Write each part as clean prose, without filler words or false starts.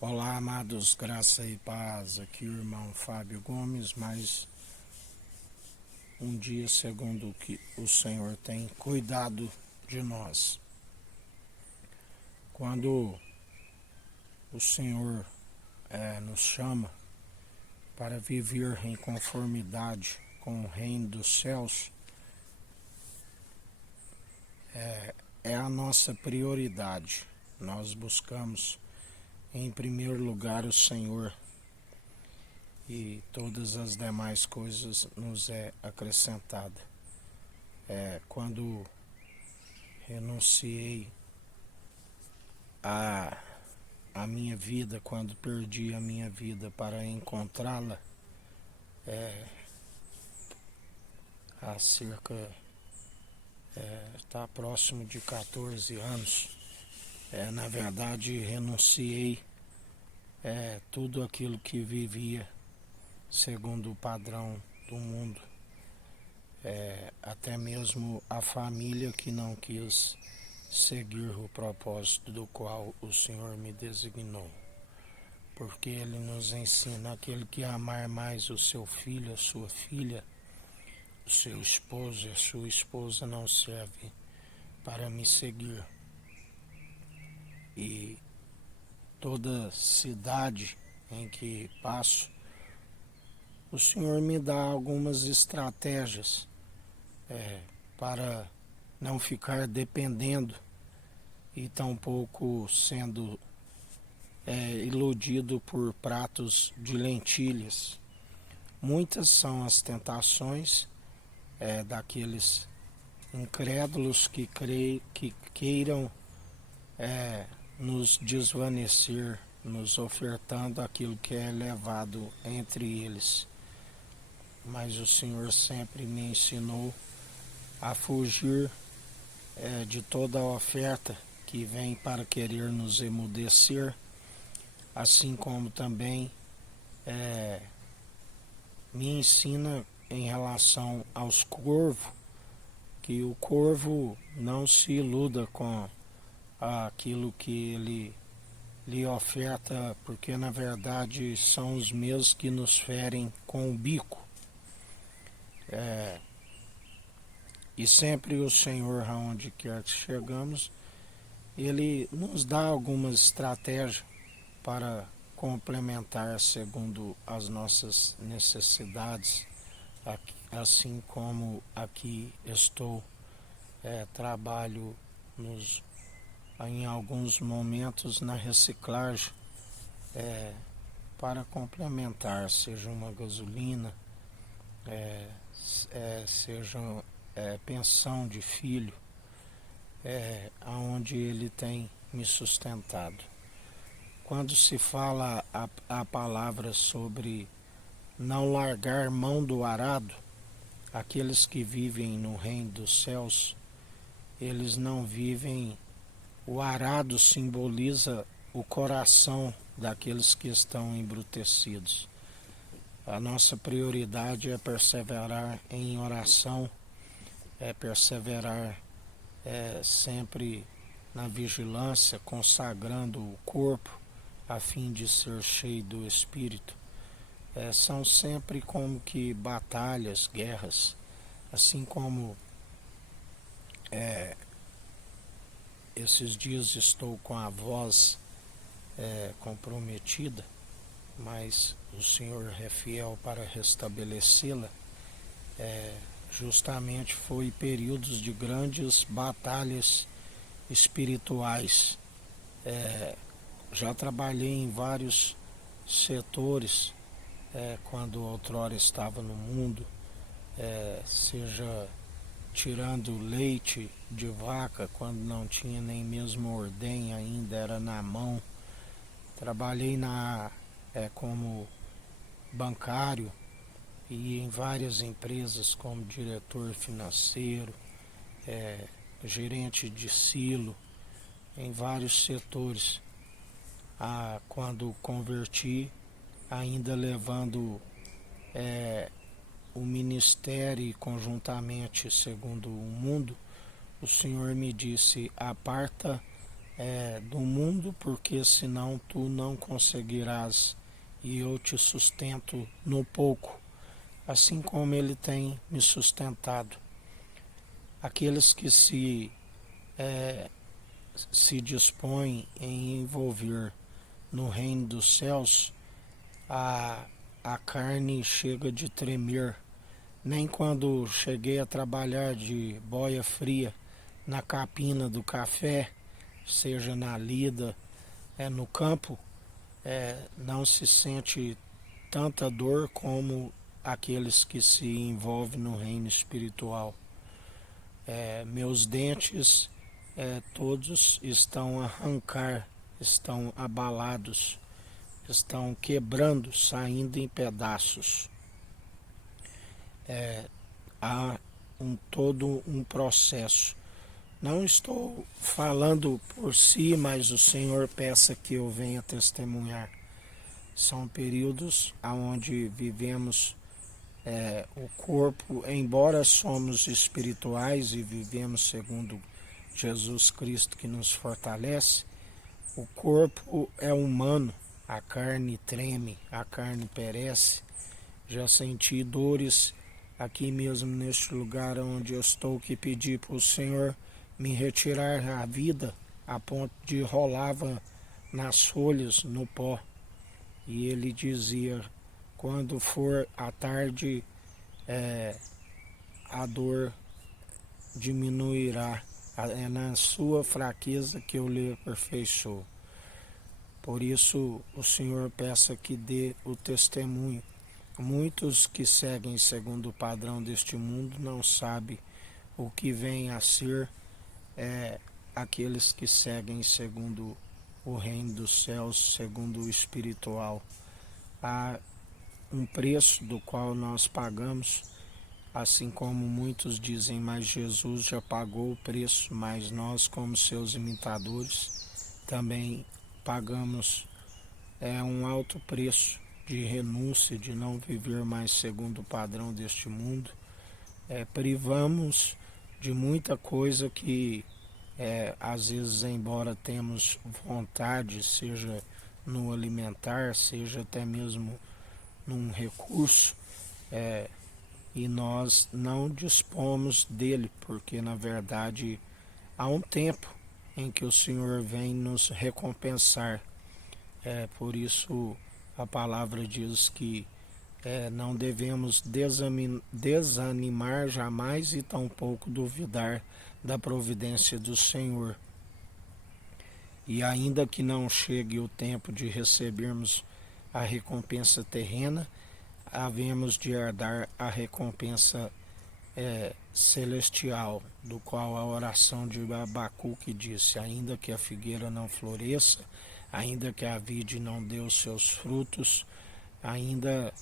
Olá, amados, graça e paz. Aqui o irmão Fábio Gomes, mais um dia segundo o que o Senhor tem cuidado de nós. Quando o Senhor nos chama para viver em conformidade com o reino dos céus, é a nossa prioridade. Nós buscamos em primeiro lugar o Senhor e todas as demais coisas nos é acrescentada. Quando renunciei a minha vida, quando perdi a minha vida para encontrá-la, há cerca, está próximo de 14 anos. Na verdade, renunciei tudo aquilo que vivia segundo o padrão do mundo, até mesmo a família que não quis seguir o propósito do qual o Senhor me designou. Porque Ele nos ensina aquele que amar mais o seu filho, a sua filha, o seu esposo e a sua esposa não serve para me seguir. E toda cidade em que passo, o Senhor me dá algumas estratégias para não ficar dependendo e tampouco sendo iludido por pratos de lentilhas. Muitas são as tentações daqueles incrédulos que queiram nos desvanecer, nos ofertando aquilo que é elevado entre eles. Mas o Senhor sempre me ensinou a fugir de toda oferta que vem para querer nos emudecer, assim como também me ensina em relação aos corvos, que o corvo não se iluda com aquilo que ele lhe oferta, porque na verdade são os mesmos que nos ferem com o bico. E sempre o Senhor, aonde quer que chegamos, Ele nos dá algumas estratégias para complementar segundo as nossas necessidades, assim como aqui estou, trabalho em alguns momentos na reciclagem, para complementar, seja uma gasolina, seja pensão de filho, aonde ele tem me sustentado. Quando se fala a palavra sobre não largar mão do arado, aqueles que vivem no reino dos céus, eles não vivem. O arado simboliza o coração daqueles que estão embrutecidos. A nossa prioridade é perseverar em oração, é perseverar sempre na vigilância, consagrando o corpo a fim de ser cheio do Espírito. São sempre como que batalhas, guerras, assim como esses dias estou com a voz comprometida, mas o Senhor é fiel para restabelecê-la. Justamente foi períodos de grandes batalhas espirituais. Já trabalhei em vários setores quando outrora estava no mundo, seja tirando leite de vaca quando não tinha nem mesmo ordenha, ainda era na mão. Trabalhei como bancário e em várias empresas como diretor financeiro, gerente de silo, em vários setores. Quando converti, ainda levando o ministério e conjuntamente segundo o mundo, o Senhor me disse: aparta do mundo, porque senão tu não conseguirás, e eu te sustento no pouco, assim como ele tem me sustentado. Aqueles que se dispõem em envolver no reino dos céus, a, a carne chega de tremer. Nem quando cheguei a trabalhar de boia fria na capina do café, seja na lida, no campo, não se sente tanta dor como aqueles que se envolvem no reino espiritual. Meus dentes todos estão a arrancar, estão abalados, estão quebrando, saindo em pedaços. Há todo um processo. Não estou falando por si, mas o Senhor peça que eu venha testemunhar. São períodos onde vivemos o corpo, embora somos espirituais e vivemos segundo Jesus Cristo que nos fortalece, o corpo é humano, a carne treme, a carne perece. Já senti dores aqui mesmo neste lugar onde eu estou, que pedi para o Senhor me retirar a vida a ponto de rolava nas folhas, no pó. E ele dizia, quando for à tarde, a dor diminuirá. É na sua fraqueza que eu lhe aperfeiçoo. Por isso o Senhor peça que dê o testemunho. Muitos que seguem segundo o padrão deste mundo não sabem o que vem a ser aqueles que seguem segundo o reino dos céus, segundo o espiritual. Há um preço do qual nós pagamos, assim como muitos dizem, mas Jesus já pagou o preço, mas nós, como seus imitadores, também pagamos um alto preço de renúncia, de não viver mais segundo o padrão deste mundo. Privamos de muita coisa que às vezes, embora temos vontade, seja no alimentar, seja até mesmo num recurso, e nós não dispomos dele, porque na verdade há um tempo em que o Senhor vem nos recompensar. Por isso a palavra diz que não devemos desanimar jamais e tampouco duvidar da providência do Senhor. E ainda que não chegue o tempo de recebermos a recompensa terrena, havemos de herdar a recompensa celestial, do qual a oração de Abacuque disse, ainda que a figueira não floresça, ainda que a vide não dê os seus frutos, ainda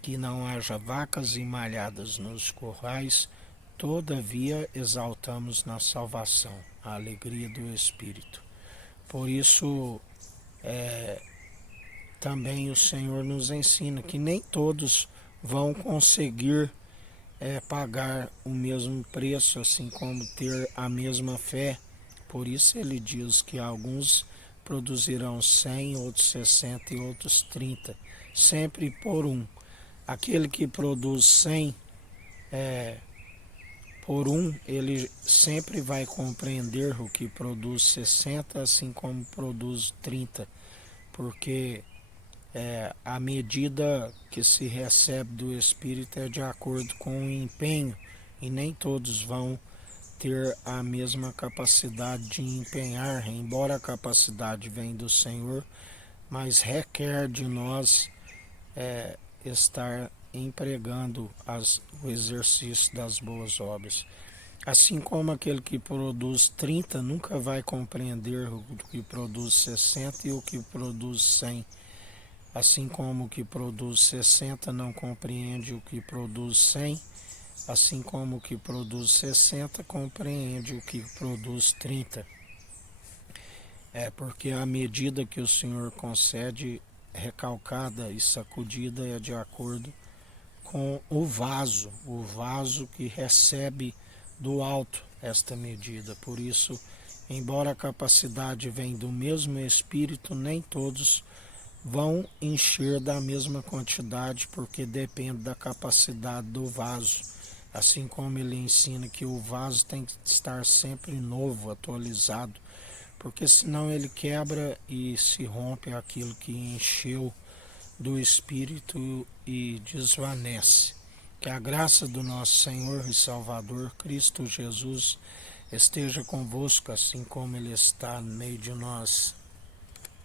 que não haja vacas emalhadas nos currais, todavia exaltamos na salvação a alegria do Espírito. Por isso, também o Senhor nos ensina que nem todos vão conseguir pagar o mesmo preço, assim como ter a mesma fé. Por isso ele diz que alguns produzirão 100, outros 60 e outros 30, sempre por um. Aquele que produz 100 por um, ele sempre vai compreender o que produz 60, assim como produz 30, porque a medida que se recebe do Espírito é de acordo com o empenho, e nem todos vão ter a mesma capacidade de empenhar, embora a capacidade venha do Senhor, mas requer de nós estar empregando o exercício das boas obras. Assim como aquele que produz 30 nunca vai compreender o que produz 60 e o que produz 100. Assim como o que produz 60 não compreende o que produz 100, assim como o que produz 60 compreende o que produz 30. Porque a medida que o Senhor concede, recalcada e sacudida, é de acordo com o vaso que recebe do alto esta medida. Por isso Embora a capacidade venha do mesmo Espírito, nem todos vão encher da mesma quantidade, porque depende da capacidade do vaso. Assim como ele ensina que o vaso tem que estar sempre novo, atualizado, porque senão ele quebra e se rompe aquilo que encheu do Espírito e desvanece. Que a graça do nosso Senhor e Salvador Cristo Jesus esteja convosco, assim como Ele está no meio de nós.